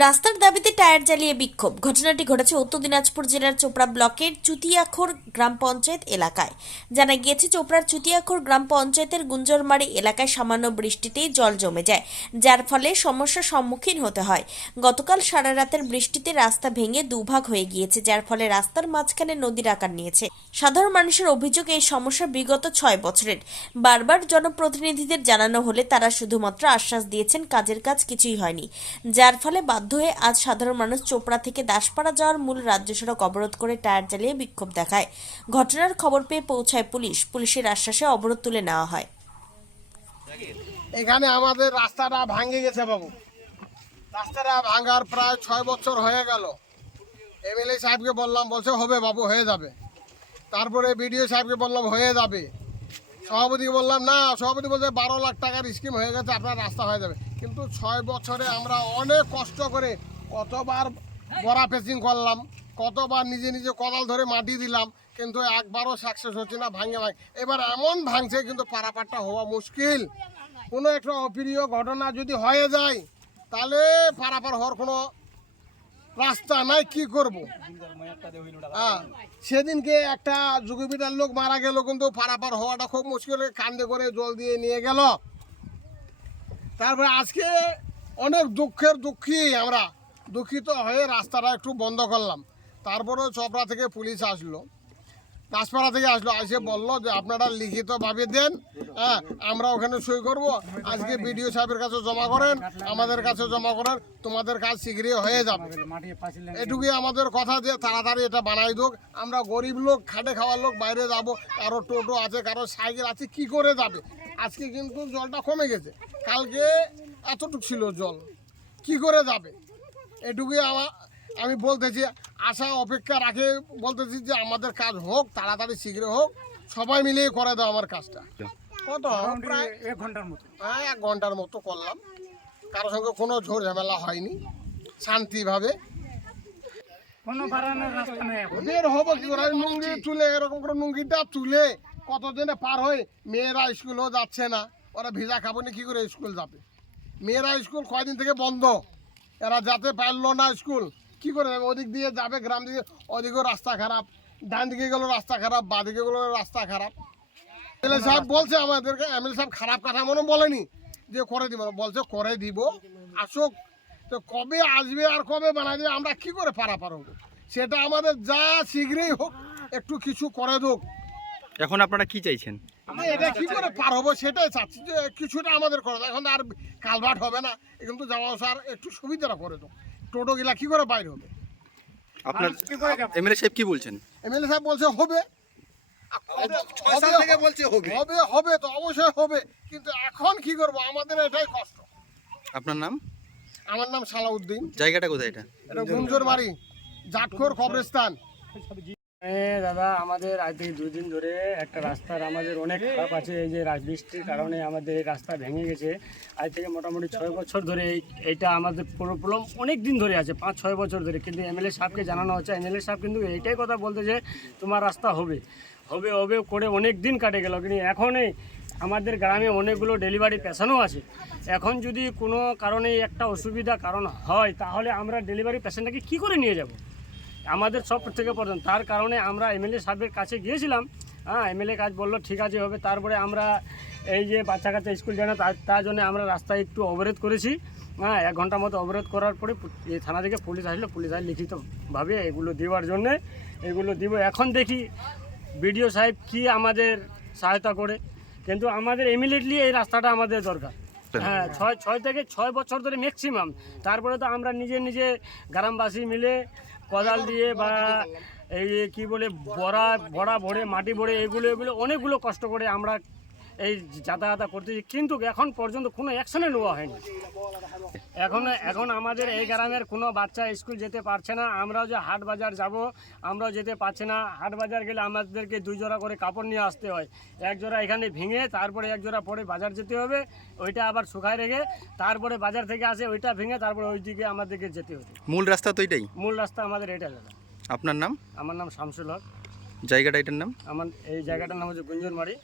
রাস্তার দাবিতে টায়ার জ্বালিয়ে বিক্ষোভ। ঘটনাটি ঘটেছে উত্তর দিনাজপুর জেলার চোপড়া ব্লকের চুতিয়াখোর গ্রাম পঞ্চায়েত এলাকায়। জানা গিয়েছে, চোপড়ার চুতিয়াখোর গ্রাম পঞ্চায়েতের গুঞ্জরমারি এলাকায় সামান্য বৃষ্টিতেই জল জমে যায়, যার ফলে সমস্যার সম্মুখীন হতে হয়। গতকাল সারা রাতের বৃষ্টিতে রাস্তা ভেঙে দুভাগ হয়ে গিয়েছে, যার ফলে রাস্তার মাঝখানে নদীর আকার নিয়েছে। সাধারণ মানুষের অভিযোগ, এই সমস্যা বিগত 6 বছরের। বারবার জনপ্রতিনিধিদের জানানো হলে তারা শুধুমাত্র আশ্বাস দিয়েছেন, কাজের কাজ কিছুই হয়নি, যার ফলে বাধ্য হয়ে আজ সাধারণ মানুষ চোপড়া থেকে দাসপাড়া যাওয়ার মূল রাজ্য সড়ক অবরোধ করে টায়ার জ্বালিয়ে বিক্ষোভ দেখায়। ঘটনার খবর পেয়ে পৌঁছায় পুলিশ। পুলিশের আশ্বাসে অবরোধ তুলে নেওয়া হয়। এখানে আমাদের রাস্তাটা ভাঙে গেছে বাবু। রাস্তাটা ভাঙার প্রায় 6 বছর হয়ে গেল। এমএলএ সাহেবকে বললাম, বলছে হবে বাবু, হয়ে যাবে। তারপরে বিডিও সাহেবকে বললাম হয়ে যাবে। সভাপতিকে বললাম, না, সভাপতি বলছে 12 লাখ টাকার স্কিম হয়ে গেছে, আপনার রাস্তা হয়ে যাবে। কিন্তু 6 বছরে আমরা অনেক কষ্ট করে কতবার বড়া পেচিং করলাম, কতবার নিজে নিজে কোদাল ধরে মাটি দিলাম, কিন্তু একবারও সাকসেস হচ্ছে না। ভাঙে এবার এমন ভাঙছে, কিন্তু পারাপারটা হওয়া মুশকিল। কোনো একটা অপ্রিয় ঘটনা যদি হয়ে যায়, তাহলে পারাপার হওয়ার কোনো রাস্তা নাই। কি করব? সেদিনকে একটা যুগবিটার লোক মারা গেল, কিন্তু পারাপার হওয়াটা খুব মুশকিল। কান্দে করে জল দিয়ে নিয়ে গেল। তারপরে আজকে অনেক দুঃখী আমরা দুঃখিত হয়ে রাস্তাটা একটু বন্ধ করলাম। তারপরে চপড়া থেকে পুলিশ আসলো, দাসপাড়া থেকে আসলো, এসে বললো যে আপনারা লিখিতভাবে দেন, হ্যাঁ, আমরা ওখানে সই করব। আজকে বিডিও সাহেবের কাছে জমা করেন, আমাদের কাছে জমা করেন, তোমাদের কাজ শীঘ্রই হয়ে যাবে। এটুকুই আমাদের কথা, যে তাড়াতাড়ি এটা বানাই দোক। আমরা গরিব লোক, খাটে খাওয়ার লোক, বাইরে যাব, কারো টোটো আছে, কারো সাইকেল আছে, কি করে যাবে? আজকে কিন্তু জলটা কমে গেছে, কালকে এতটুকু ছিল জল, কি করে যাবে? এটুকুই আমি বলতেছি, আশা অপেক্ষা রাখে বলতেছি যে আমাদের কাজ হোক, তাড়াতাড়ি শীঘ্র হোক, সবাই মিলিয়ে করে দাও আমার কাজটা। কত প্রায় 1 ঘন্টার মতো, হ্যাঁ 1 ঘন্টার মতো করলাম। কারোর সঙ্গে কোনো ঝড় ঝামেলা হয়নি, শান্তিভাবে বের হবো। কি করে নুঙ্গি তুলে, এরকম করে নুঙ্গিটা তুলে কতদিনে পার হয়ে, মেয়েরা স্কুলও যাচ্ছে না, ওরা ভিজা খাবো না, কি করে স্কুল যাবে? মেয়েরা স্কুল কয়দিন থেকে বন্ধ, এরা যেতে পারলো না স্কুল, কি করে যাবে? ওদিক দিয়ে যাবে গ্রাম দিকে, ওদিকেও রাস্তা খারাপ, ডান দিকে গেলো রাস্তা খারাপ, বা দিকে গেলো রাস্তা খারাপ। এমএলএ সাহেব বলছে আমাদেরকে, এমএলএ সাহেব খারাপ কথা মনে বলেনি যে করে দিব, বলছে করে দিব, আসুক। তো কবে আসবে আর কবে বানাই দেবে, আমরা কি করে পারাপার হবো? সেটা আমাদের যা শীঘ্রই হোক, একটু কিছু করে দোক। এখন আপনারা কি চাইছেন? এটা কি করে পার হবো সেটাই চাচ্ছি, যে কিছুটা আমাদের করে দাও। এখন আর কালভার্ট হবে না, কিন্তু যাওয়া আসার একটু সুবিধাটা করে দাও। টোটো গিলা কি করে বাইরে হবে? আপনার এমএলএ সাহেব কি বলছেন? এমএলএ সাহেব বলছে হবে, হবে হবে তো অবশ্যই হবে, কিন্তু এখন কি করব? আমাদের এটাই কষ্ট। আপনার নাম? আমার নাম সালাউদ্দিন। জায়গাটা কোথায় এটা? এটা গুঞ্জরমারি, জাটখোর কবরস্থান। দাদা, আমাদের আজ থেকে 2 দিন ধরে একটা রাস্তার আমাদের অনেক খারাপ আছে। এই যে বৃষ্টির কারণে আমাদের এই রাস্তা ভেঙে গেছে। আজ থেকে মোটামুটি 6 বছর ধরে এইটা আমাদের প্রবলেম অনেক দিন ধরে আছে, 5-6 বছর ধরে। কিন্তু এমএলএ সাহেবকে জানানো হচ্ছে, এমএলএ সাহেব কিন্তু এইটাই কথা বলতে যে তোমার রাস্তা হবে হবে হবে করে অনেক দিন কাটে গেল। কিন্তু এখনই আমাদের গ্রামে অনেকগুলো ডেলিভারি পেশেন্টও আছে। এখন যদি কোনো কারণে একটা অসুবিধা কারণ হয়, তাহলে আমরা ডেলিভারি পেশেন্টটাকে কী করে নিয়ে যাব? আমাদের সব থেকে প্রধান। তার কারণে আমরা এমএলএ সাহেবের কাছে গিয়েছিলাম, হ্যাঁ, এমএলএ কাজ বললো ঠিক আছে হবে। তারপরে আমরা এই যে বাচ্চা কাচ্চা স্কুল যায় না, তার জন্য আমরা রাস্তায় একটু অবরোধ করেছি, হ্যাঁ, 1 ঘন্টার মতো অবরোধ করার পরে এই থানা থেকে পুলিশ আসলো, পুলিশ আসলে লিখিতভাবে এগুলো দেওয়ার জন্যে এগুলো দিব। এখন দেখি বিডিও সাহেব কি আমাদের সহায়তা করে, কিন্তু আমাদের ইমিডিয়েটলি এই রাস্তাটা আমাদের দরকার। হ্যাঁ, 6 থেকে 6 বছর ধরে ম্যাক্সিমাম। তারপরে তো আমরা নিজে নিজে গ্রামবাসী মিলে কোদাল দিয়ে বা এই কি বলে বড়া ভরে মাটি ভরে এগুলো অনেকগুলো কষ্ট করে আমরা এই যাতায়াত করতেছি, কিন্তু এখন পর্যন্ত কোনো অ্যাকশনে নেওয়া হয়নি। এখন আমাদের এই গ্রামের কোনো বাচ্চা স্কুল যেতে পারছে না। আমরাও যে হাট বাজার যাব, আমরাও যেতে পারছি না। হাট বাজার গেলে আমাদেরকে 2 জোড়া করে কাপড় নিয়ে আসতে হয়। 1 জোড়া এখানে ভেঙে, তারপরে 1 জোড়া পরে বাজার যেতে হবে, ওইটা আবার শুকায় রেখে, তারপরে বাজার থেকে আসে ওইটা ভেঙে, তারপরে ওইদিকে আমাদেরকে যেতে হবে। মূল রাস্তা তো এটাই? মূল রাস্তা আমাদের এটা দাদা। আপনার নাম? আমার নাম শামসুল হক। জায়গাটা এটার নাম? এই জায়গাটার নাম হচ্ছে গুঞ্জরমারি।